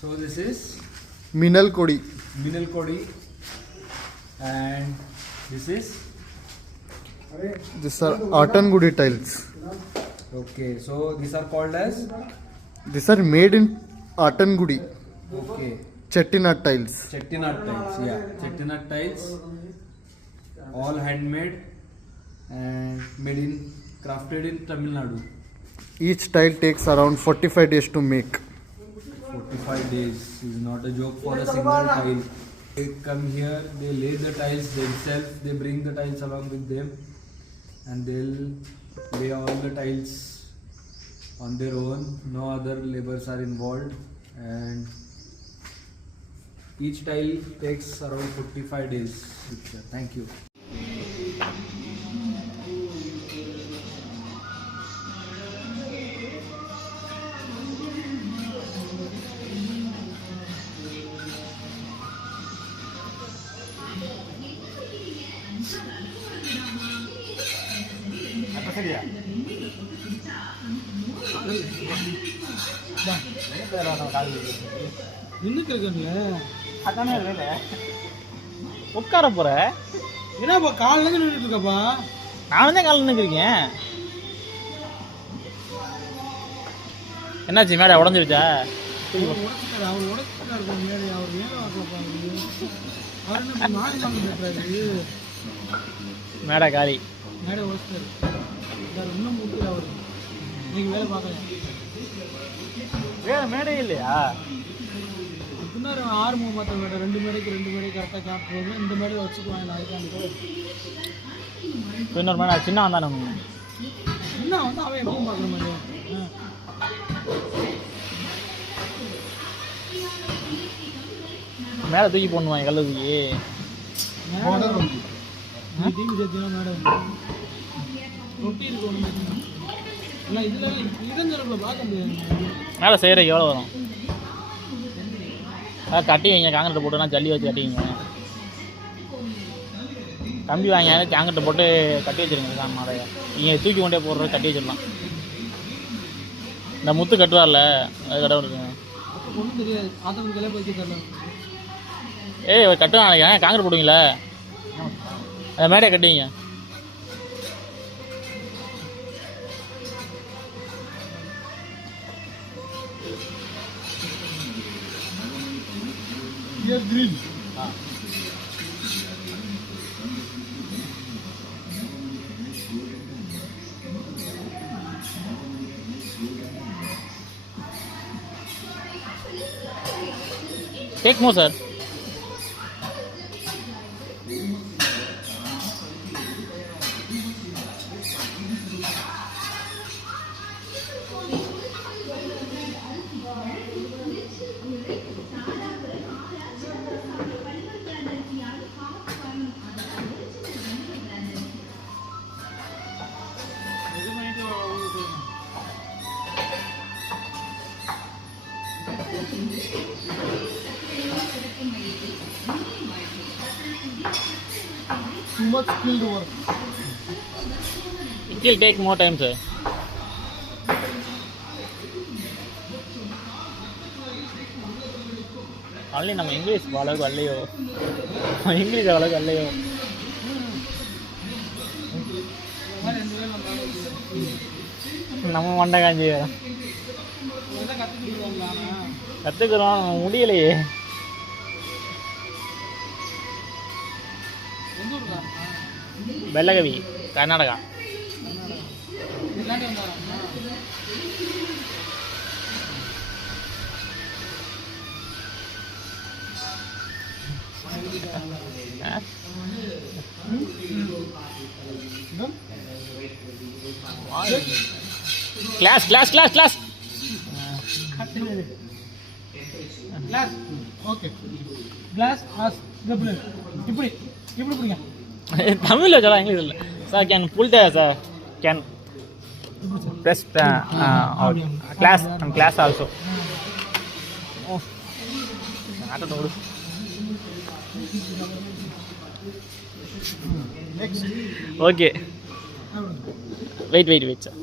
So this is Minal Kodi. Minal Kodi, and this is These are Attangudi tiles. okay. So these are called as These are made in Attangudi. okay. Chettinad tiles. Chettinad tiles, yeah. Chettinad tiles, all handmade and crafted in Tamil Nadu. Each tile takes around 45 days to make. 45 days is not a joke for a single tile. They come here, they lay the tiles themselves, they bring the tiles along with them, and they'll lay all the tiles on their own. No other laborers are involved, and each tile takes around 45 days. Thank you. உட்கார போற என்னப்பா காலைல இருந்து நின்றுட்டு இருக்கப்பா? நானும் தான் காலையில் நிற்கிறீங்க. என்னாச்சு மேடை உடஞ்சிருச்சா? அவர் உடச்சிட்டாரு மேலே, அவர் மேலே வாக்கலப்பா. அவர் என்ன மாறி வாங்க போட்டுறாரு, மேடை காலி. மேடை உடச்சிட்டாரு. இன்னும் முடியல அவர். இன்னைக்கு வேலை பார்க்கல. வேற மேடை இல்லையா? பின்னாடி ஆறுமுகம் பார்த்த மேடை, ரெண்டு மேடைக்கு கரெக்டாக காட்டுறது. இந்த மேடையை வச்சுக்குவாங்க அதுக்காண்டு. இன்னொரு மேடை சின்ன வந்தானே என்ன வந்து அவன் எப்பவும் பார்க்குற மாதிரி. மேலே தூக்கி போடணுவாங்க கல்ல தூக்கி. டீம் சேர்த்துனா மேடம் ரொட்டி இருக்கு ஒன்று இல்லை, இதில் இடஞ்சிறப்பில் பார்க்க முடியாது. மேலே செய்கிறக்கு எவ்வளோ வரும்? கட்டி வைங்க, காங்கிரீட்டை போட்டுனா ஜல்லி வச்சு கட்டி வைங்க. கம்பி வாங்க, காங்கிரீட்டை போட்டு கட்டி வச்சுருங்க. மாடையை நீங்கள் தூக்கி கொண்டே போடுறது கட்டி வச்சிடலாம். இந்த முத்து கட்டுவார்ல, அது கடவுள் இருக்குங்க. ஒன்றும் தெரியாது, ஆத்தவங்க கிளை போய் தரலாம். ஏய் கட்டுவாங்க நினைக்கிறேன். காங்கிரீட் போடுவீங்களா? அந்த மேடையை கட்டுவீங்க. Green. Take more, sir. Too much skilled work. It will take more time, sir. Only நம்ம இங்கிலீஷ் அளவுக்கு வரலையோ, இங்கிலீஷ் அளவுக்கு வரலையோ. நம்ம மண்டை காஞ்சி கற்றுக்குறோம், முடியலையே. Belagavi, Karnataka. Class class class class Glass. Okay. Glass as the blue. இப்படி புடிங்க. தமிழ்ல சொல்ல, இங்கிலீஷ் இல்லை sir. Can pull the sir, can press class and class also. Oh, I don't know. Next. Okay. Wait, sir.